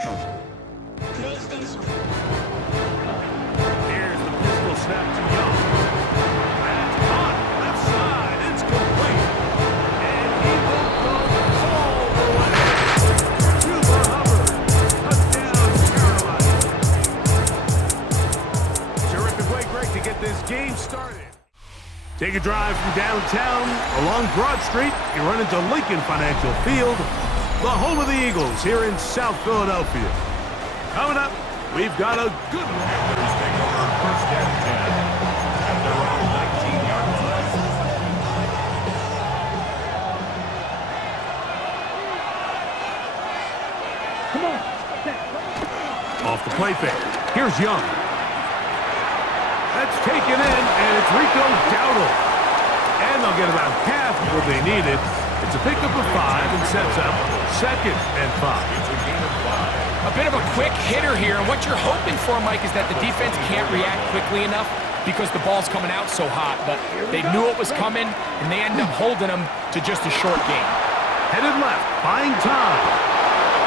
Here's the pistol snap to Young. That's hot. Left side. It's complete. And he will go all the way. Juba Hubbard. Touchdown, Carolina. Terrific way, Greg, to get this game started. Take a drive from downtown along Broad Street. You run into Lincoln Financial Field, the home of the Eagles here in South Philadelphia. Coming up, we've got a good one. Panthers take over first and 10 at their own 19-yard line. Come on. Off the play fake. Here's Young. That's taken in, and it's Rico Dowdle. And they'll get about half of what they needed. It's a pickup of 5 and sets up 2nd and 5. It's a gain of 5. A bit of a quick hitter here, and what you're hoping for, Mike, is that the defense can't react quickly enough because the ball's coming out so hot. But they knew it was coming, and they end up holding them to just a short gain. Headed left, buying time.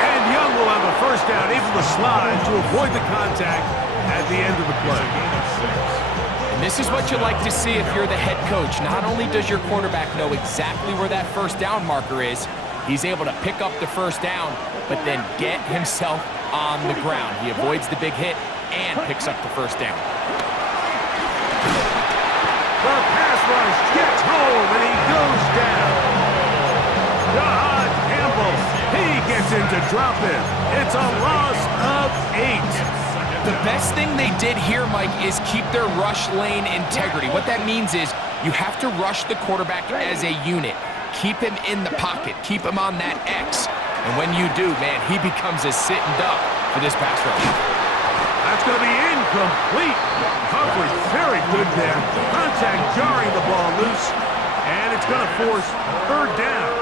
And Young will have a first down, able to slide to avoid the contact at the end of the play. And this is what you like to see if you're the head coach. Not only does your quarterback know exactly where that first down marker is, he's able to pick up the first down, but then get himself on the ground. He avoids the big hit and picks up the first down. The pass rush gets home, and he goes down. Javon Campbell, he gets into drop-in. It's a loss of 8. The best thing they did here, Mike, is keep their rush lane integrity. What that means is you have to rush the quarterback as a unit. Keep him in the pocket. Keep him on that X. And when you do, man, he becomes a sitting duck for this pass rush. That's going to be incomplete. Coverage very good there. Contact jarring the ball loose. And it's going to force 3rd down.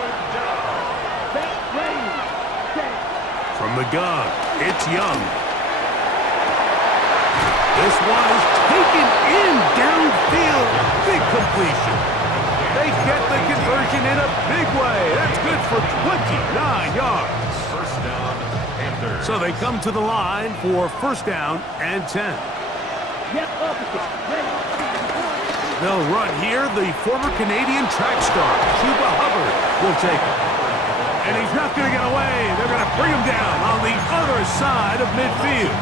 From the gun, it's Young. This one is taken in downfield. Big completion. They get the conversion in a big way. That's good for 29 yards. First down, Panthers. So they come to the line for first down and 10. They'll run here. The former Canadian track star, Juba Hubbard, will take it. And he's not going to get away. They're going to bring him down on the other side of midfield.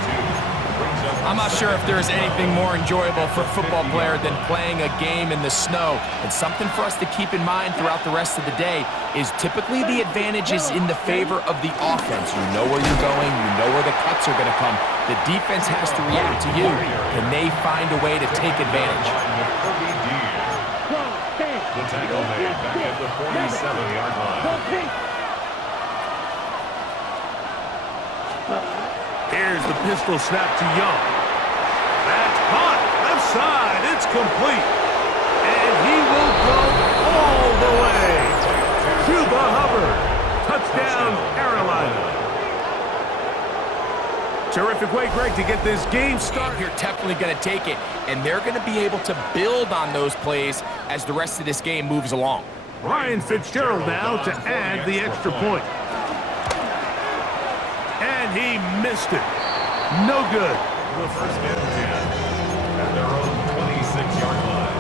I'm not sure if there's anything more enjoyable for a football player than playing a game in the snow. And something for us to keep in mind throughout the rest of the day is typically the advantage is in the favor of the offense. You know where you're going. You know where the cuts are going to come. The defense has to react to you. Can they find a way to take advantage? The tackle made back at the 47-yard line. Here's the pistol snap to Young. That's caught. Left side. It's complete. And he will go all the way. Juba Hubbard. Touchdown, Carolina. Terrific way, Greg, to get this game started. You're definitely going to take it, and they're going to be able to build on those plays as the rest of this game moves along. Ryan Fitzgerald now to add the extra point. And he missed it. No good. The first and 10 at their own 26-yard line.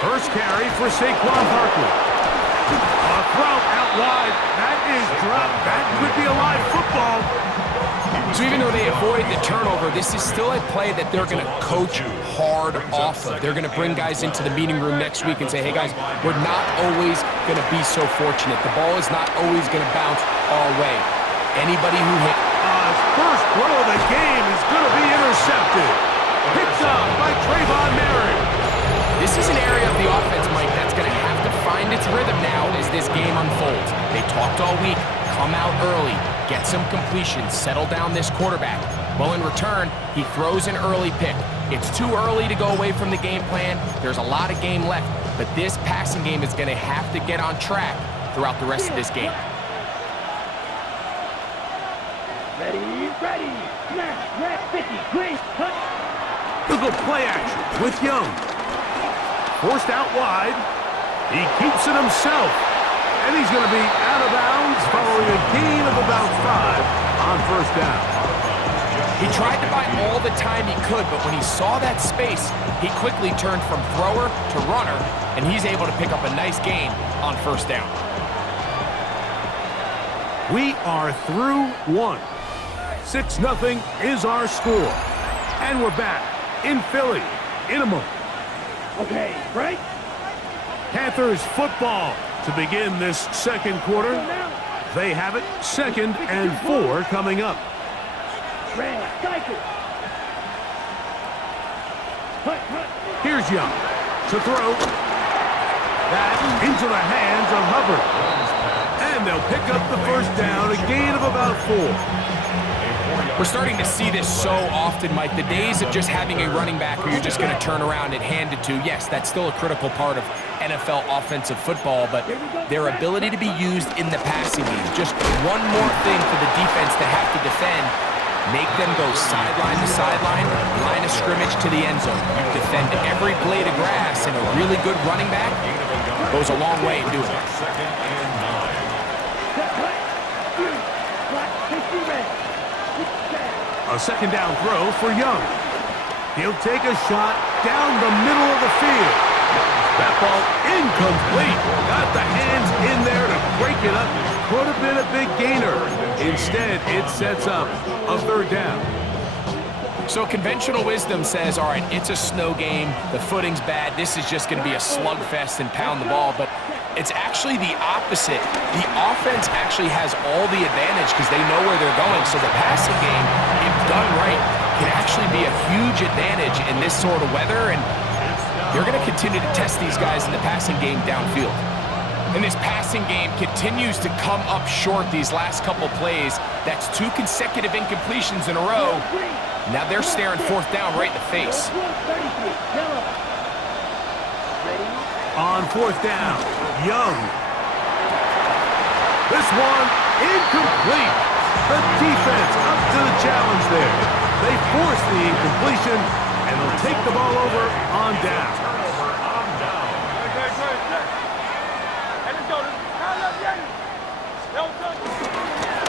First carry for Saquon Barkley. A throw out wide. That is dropped. That could be a live football. So even though they avoid the turnover, this is still a play that they're going to coach hard off of. They're going to bring guys into the meeting room next week and say, hey, guys, we're not always going to be so fortunate. The ball is not always going to bounce our way. Anybody who hit... First throw of the game is going to be intercepted. Picked up by Trayvon Merritt. This is an area of the offense, Mike, that's going to have to find its rhythm now as this game unfolds. They talked all week, come out early, get some completions, settle down this quarterback. Well, in return, he throws an early pick. It's too early to go away from the game plan. There's a lot of game left, but this passing game is going to have to get on track throughout the rest of this game. Ready. Snap. Red 50. Green. Cut. Look at play action with Young. Forced out wide. He keeps it himself. And he's going to be out of bounds following a gain of about 5 on first down. He tried to buy all the time he could, but when he saw that space, he quickly turned from thrower to runner, and he's able to pick up a nice gain on first down. We are through 1. 6-0 is our score. And we're back in Philly in a moment. Okay, break. Panthers football to begin this second quarter. They have it 2nd and 4 coming up. Red. Cycle. Cut. Here's Young to throw. That into the hands of Hubbard. And they'll pick up the first down, a gain of about 4. We're starting to see this so often, Mike. The days of just having a running back who you're just going to turn around and hand it to, yes, that's still a critical part of NFL offensive football, but their ability to be used in the passing game, just one more thing for the defense to have to defend, make them go sideline to sideline, line of scrimmage to the end zone. Defend every blade of grass, and a really good running back goes a long way in doing it. A second down throw for Young. He'll take a shot down the middle of the field. That ball incomplete. Got the hands in there to break it up. Could have been a big gainer. Instead, it sets up a third down. So conventional wisdom says, all right, it's a snow game. The footing's bad. This is just going to be a slugfest and pound the ball. But it's actually the opposite. The offense actually has all the advantage because they know where they're going. So the passing game, if done right, can actually be a huge advantage in this sort of weather. And they're going to continue to test these guys in the passing game downfield. And this passing game continues to come up short these last couple plays. That's 2 consecutive incompletions in a row. Now they're staring fourth down right in the face. On fourth down, Young. This one incomplete. The defense up to the challenge there. They force the incompletion, and they'll take the ball over on down.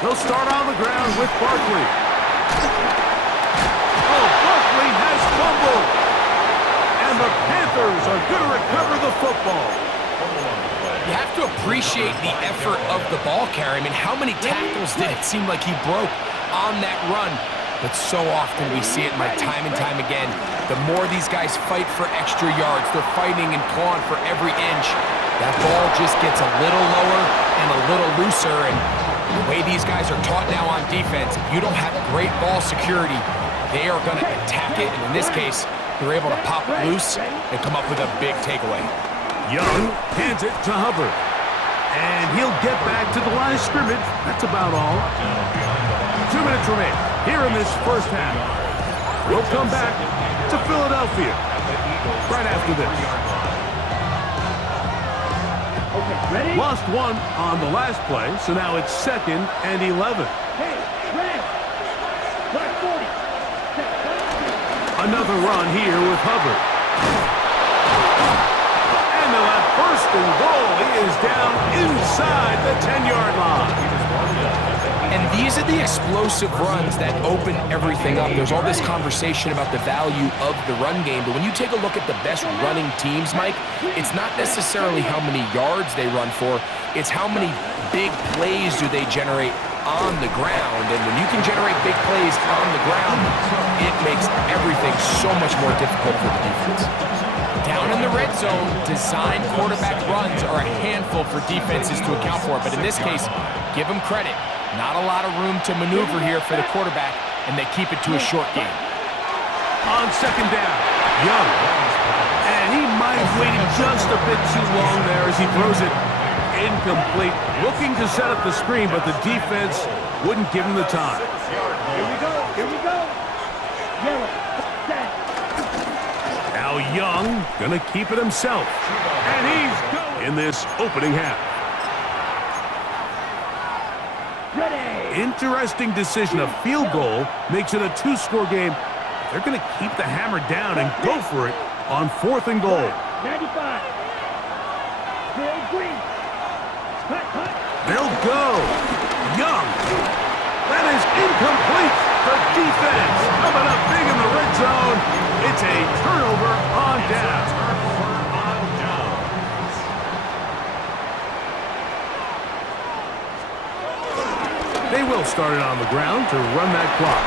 They'll start on the ground with Barkley. Oh, Barkley has fumbled. And the Panthers are going to recover the football. You have to appreciate the effort of the ball carrier. I mean, how many tackles did it seem like he broke on that run? But so often we see it, Mike, time and time again. The more these guys fight for extra yards, they're fighting and clawing for every inch. That ball just gets a little lower and a little looser. And the way these guys are taught now on defense, if you don't have great ball security, they are going to attack it. And in this case, they're able to pop it loose and come up with a big takeaway. Young hands it to Hubbard. And he'll get back to the line of scrimmage. That's about all. 2 minutes remain here in this first half. We'll come back to Philadelphia right after this. Ready? Lost 1 on the last play, so now it's 2nd and 11. Hey, red. Black 40. Another run here with Hubbard. And they'll have 1st and goal. He is down inside the 10-yard line. And these are the explosive runs that open everything up. There's all this conversation about the value of the run game, but when you take a look at the best running teams, Mike, it's not necessarily how many yards they run for, it's how many big plays do they generate on the ground. And when you can generate big plays on the ground, it makes everything so much more difficult for the defense. Down in the red zone, design quarterback runs are a handful for defenses to account for, but in this case, give them credit. Not a lot of room to maneuver here for the quarterback, and they keep it to a short game. On 2nd down, Young. And he might have waited just a bit too long there as he throws it incomplete. Looking to set up the screen, but the defense wouldn't give him the time. Here we go. Yellow. Set. Now Young gonna keep it himself. And he's going in this opening half. Ready. Interesting decision. A field goal makes it a two-score game. They're going to keep the hammer down and go for it on 4th and goal. 95. Bill Green. Hut, hut. They'll go. Young. That is incomplete. The defense coming up big in the red zone. It's a turnover on down. They will start it on the ground to run that clock.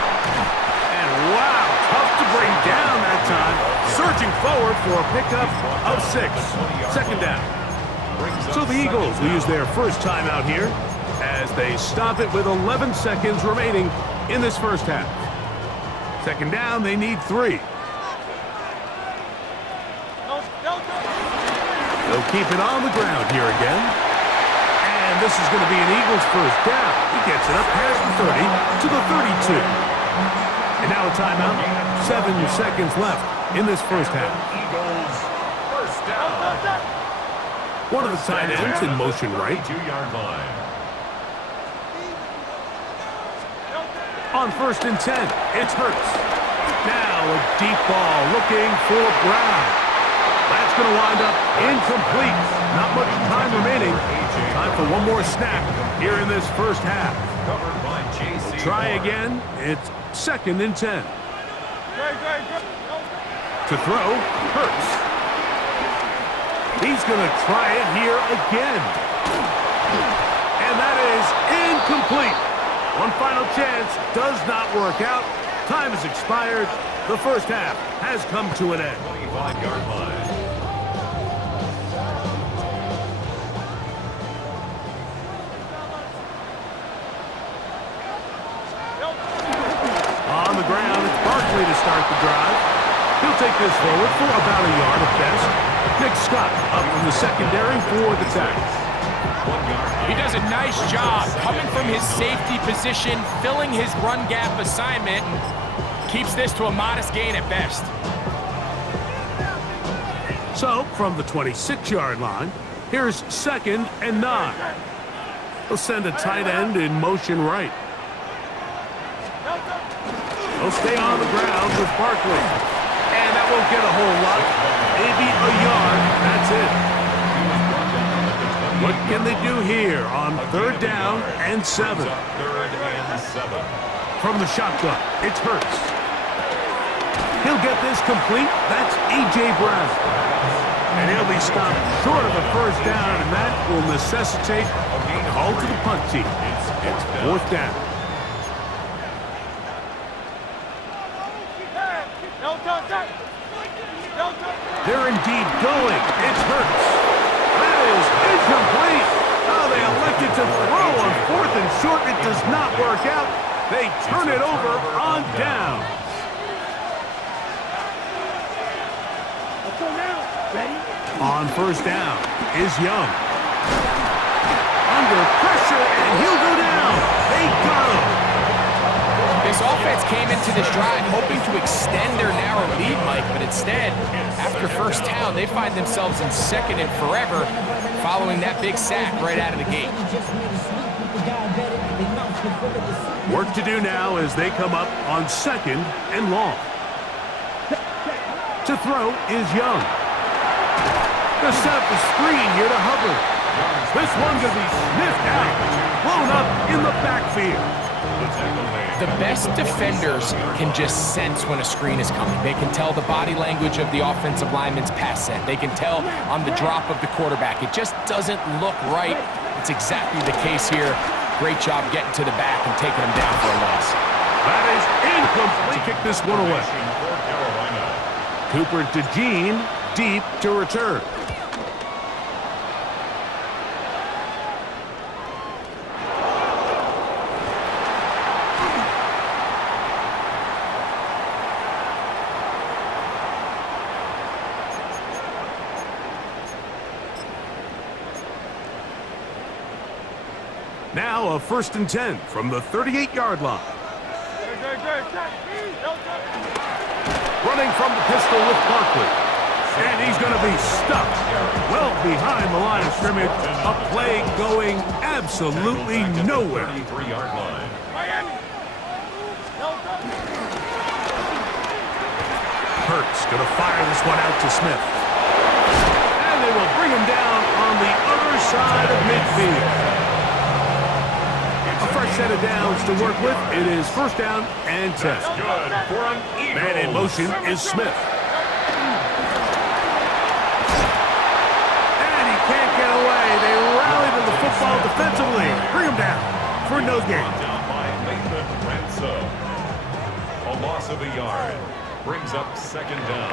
And wow, tough to bring down that time. Surging forward for a pickup of 6. 2nd down. So the Eagles will use their first timeout here as they stop it with 11 seconds remaining in this first half. 2nd down, they need 3. They'll keep it on the ground here again. And this is going to be an Eagles first down. He gets it up past the 30 to the 32. And now a timeout. 7 seconds left in this first half. Eagles first down. One of the tight ends in motion right. 2-yard line. On 1st and 10, it's Hurts. Now a deep ball looking for Brown. That's going to wind up incomplete. Not much time remaining. Time for one more snap here in this first half. Covered by JC. We'll try again. It's 2nd and 10. To throw, Hurts. He's going to try it here again. And that is incomplete. One final chance does not work out. Time has expired. The first half has come to an end. 25-yard line. On the ground, it's Barkley to start the drive. He'll take this forward for about a yard at best. Nick Scott up from the secondary for the tackle. He does a nice job coming from his safety position, filling his run gap assignment, and keeps this to a modest gain at best. So, from the 26-yard line, here's 2nd and 9. He'll send a tight end in motion right. He'll stay on the ground with Barkley. And that won't get a whole lot. Maybe a yard. That's it. What can they do here on 3rd down and 7? 3rd and 7. From the shotgun, it's Hurts. He'll get this complete. That's A.J. Brown. And he'll be stopped short of a first down, and that will necessitate a call to the punt team. It's 4th down. They're indeed going. It's Hurts. That is incomplete. Oh, they elected to throw on 4th and short. It does not work out. They turn it over on down. Let's go now. Ready? On 1st down is Young. Under pressure, and he'll go down. They got him. This offense came into this drive hoping to extend their narrow lead, Mike, but instead, after first down, they find themselves in 2nd and forever following that big sack right out of the gate. Work to do now as they come up on 2nd and long. To throw is Young. They'll set up the screen here to Hubbard. This one's going to be sniffed out, blown up in the backfield. The best defenders can just sense when a screen is coming. They can tell the body language of the offensive lineman's pass set. They can tell on the drop of the quarterback. It just doesn't look right. It's exactly the case here. Great job getting to the back and taking him down for a loss. That is incomplete. Kick this one away. Cooper to Jean, deep to return. Now a 1st and 10 from the 38-yard line. Running from the pistol with Barkley. And he's going to be stuck well behind the line of scrimmage. A play going absolutely nowhere. 33-yard line. Hurts going to fire this one out to Smith. And they will bring him down on the other side of midfield. A fresh set of downs to work with. It is first down and 10. Good for an Eagles. Man in motion is Smith. And he can't get away. They rally to the football defensively. Bring him down for no gain. Down by Nathan Ranso. A loss of a yard. Brings up second down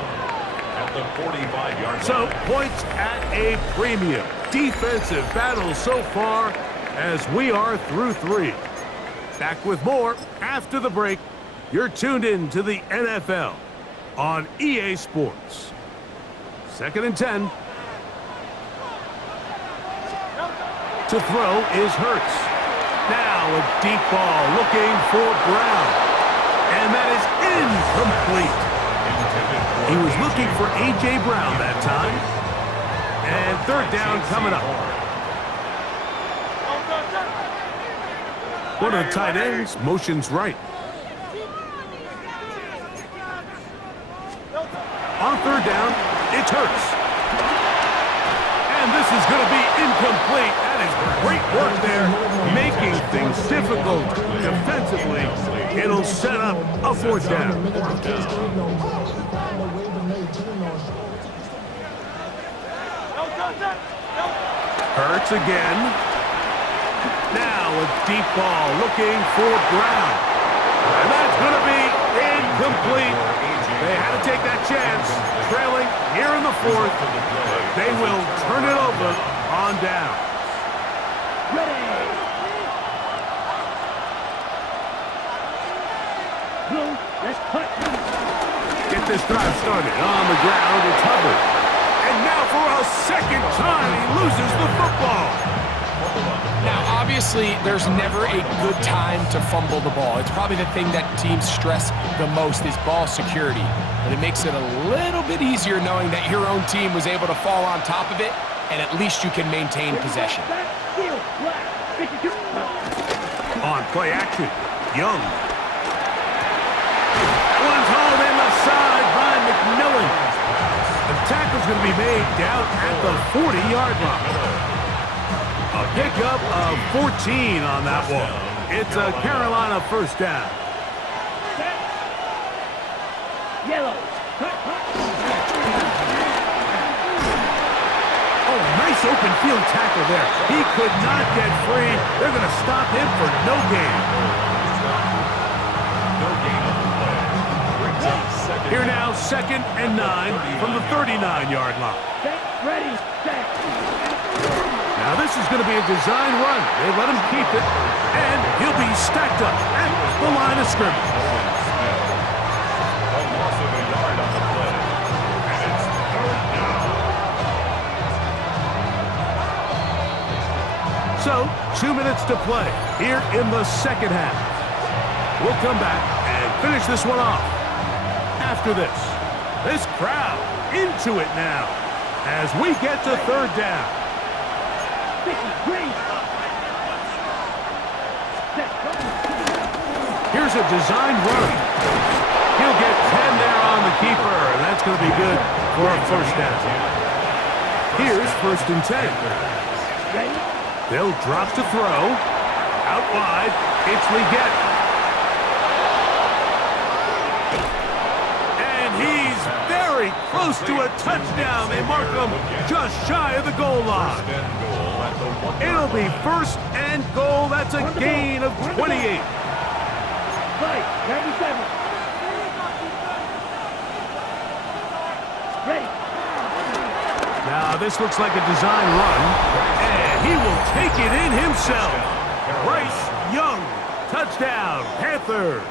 at the 45-yard line. So, points at a premium. Defensive battle so far as we are through 3. Back with more after the break. You're tuned in to the NFL on EA Sports. Second and 10. To throw is Hurts. Now a deep ball looking for Brown. And that is incomplete. He was looking for A.J. Brown that time. And third down coming up. One of the tight ends motions right. On third down, it's Hurts. And this is going to be incomplete. That is great work there, making things difficult defensively. It'll set up a fourth down. Hurts again. Now a deep ball looking for Brown. And that's going to be incomplete. They had to take that chance, trailing here in the fourth. But they will turn it over on down. Ready. Blue, let's cut. Get this drive started on the ground. It's Hubbard. And now for a second time, he loses the football. Now, obviously, there's never a good time to fumble the ball. It's probably the thing that teams stress the most is ball security. But it makes it a little bit easier knowing that your own team was able to fall on top of it, and at least you can maintain possession. On play action, Young. That one's hauled in the side by McMillan. The tackle's going to be made down at the 40-yard line. A pickup of 14 on that one. It's a Carolina first down. Yellow. Oh, nice open field tackle there. He could not get free. They're going to stop him for no gain. No gain on the play. Brings up second. Here now, second and 9 from the 39-yard line. Set, ready, set. Now this is going to be a design run. They let him keep it, and he'll be stacked up at the line of scrimmage. A loss of a yard on the play. And it's third down. So, 2 minutes to play here in the second half. We'll come back and finish this one off. After this, this crowd into it now as we get to third down. Here's a design run. He'll get 10 there on the keeper, and that's going to be good for a first down. Here's first and 10. They'll drop to throw. Out wide, it's Leggett. And he's very close to a touchdown. They mark him just shy of the goal line. It'll be first and goal. That's a gain of 28. Right, 97. Ready. Now this looks like a design run, and he will take it in himself. Bryce Young, touchdown, Panthers.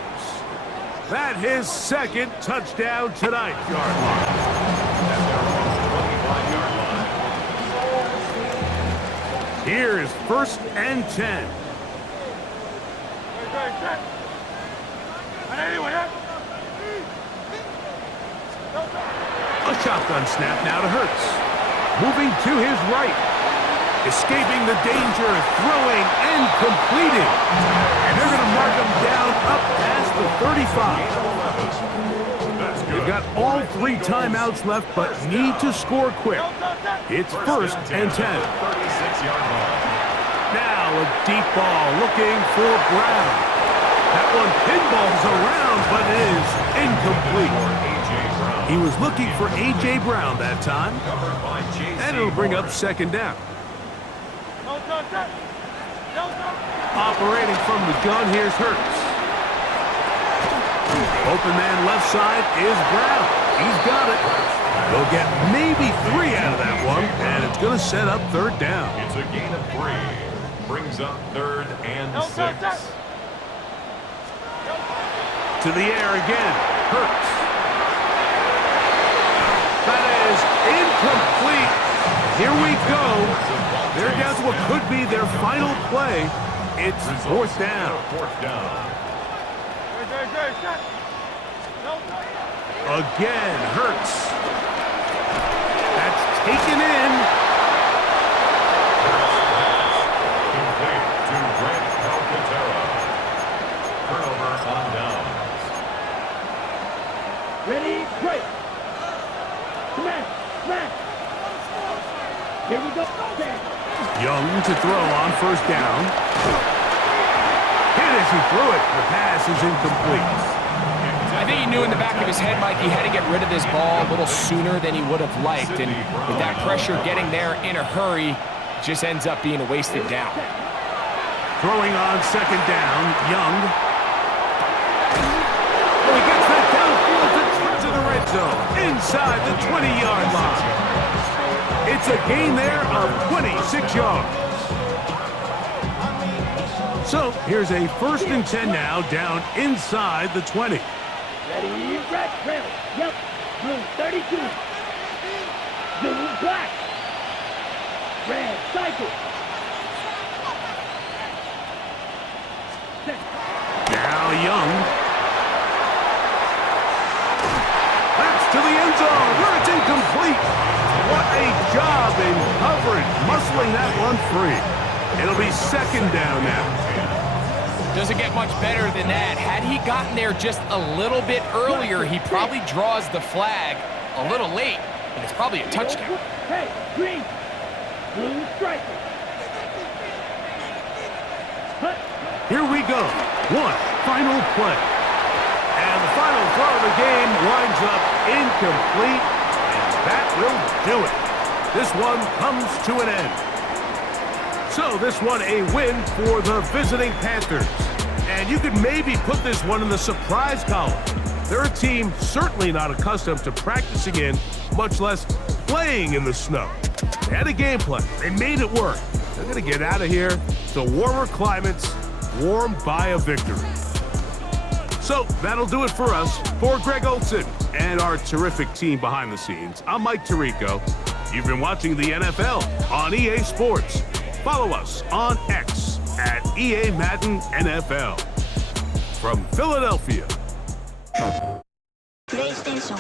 That his second touchdown tonight, yard line. Here's first and 10. A shotgun snap now to Hurts. Moving to his right. Escaping the danger, throwing and completing. And they're going to mark him down up past the 35. They've got all 3 timeouts left, but need to score quick. It's 1st and 10. Now a deep ball looking for Brown. That one pinballs around, but it is incomplete. He was looking for A.J. Brown that time. And it'll bring up 2nd down. Operating from the gun, here's Hurts. Open man left side is Brown. He's got it. They'll get maybe 3 out of that one, and it's going to set up 3rd down. It's a gain of 3. Brings up 3rd and 6. To the air again. Hurts. That is incomplete. Here we go. They're down to what could be their final play. It's 4th down. Again, Hurts. That's taken in. Complete to Grant Calcaterra. Turnover on downs. Ready, break. Smash, smash. Here we go. Young to throw on 1st down. Hit as he threw it. The pass is incomplete. I think he knew in the back of his head, Mike, he had to get rid of this ball a little sooner than he would have liked. And with that pressure getting there in a hurry, it just ends up being a wasted down. Throwing on 2nd down, Young. Oh, he gets that downfield to the red zone, inside the 20-yard line. It's a gain there of 26 yards. So here's a 1st and 10 now, down inside the 20. Ready, red, red. Yep. Blue 32. Blue black. Red cycle. Now Young. That's to the end zone where it's incomplete. What a job in coverage, muscling that one free. It'll be 2nd down now. Doesn't get much better than that. Had he gotten there just a little bit earlier, he probably draws the flag a little late, and it's probably a touchdown. Hey, green. Blue striker. Here we go. One final play. And the final throw of the game winds up incomplete, and that will do it. This one comes to an end. So this one a win for the visiting Panthers. And you could maybe put this one in the surprise column. They're a team certainly not accustomed to practicing in, much less playing in the snow. They had a game plan. They made it work. They're going to get out of here to warmer climates, warmed by a victory. So that'll do it for us. For Greg Olson and our terrific team behind the scenes, I'm Mike Tirico. You've been watching the NFL on EA Sports. Follow us on X at EA Madden NFL. From Philadelphia. PlayStation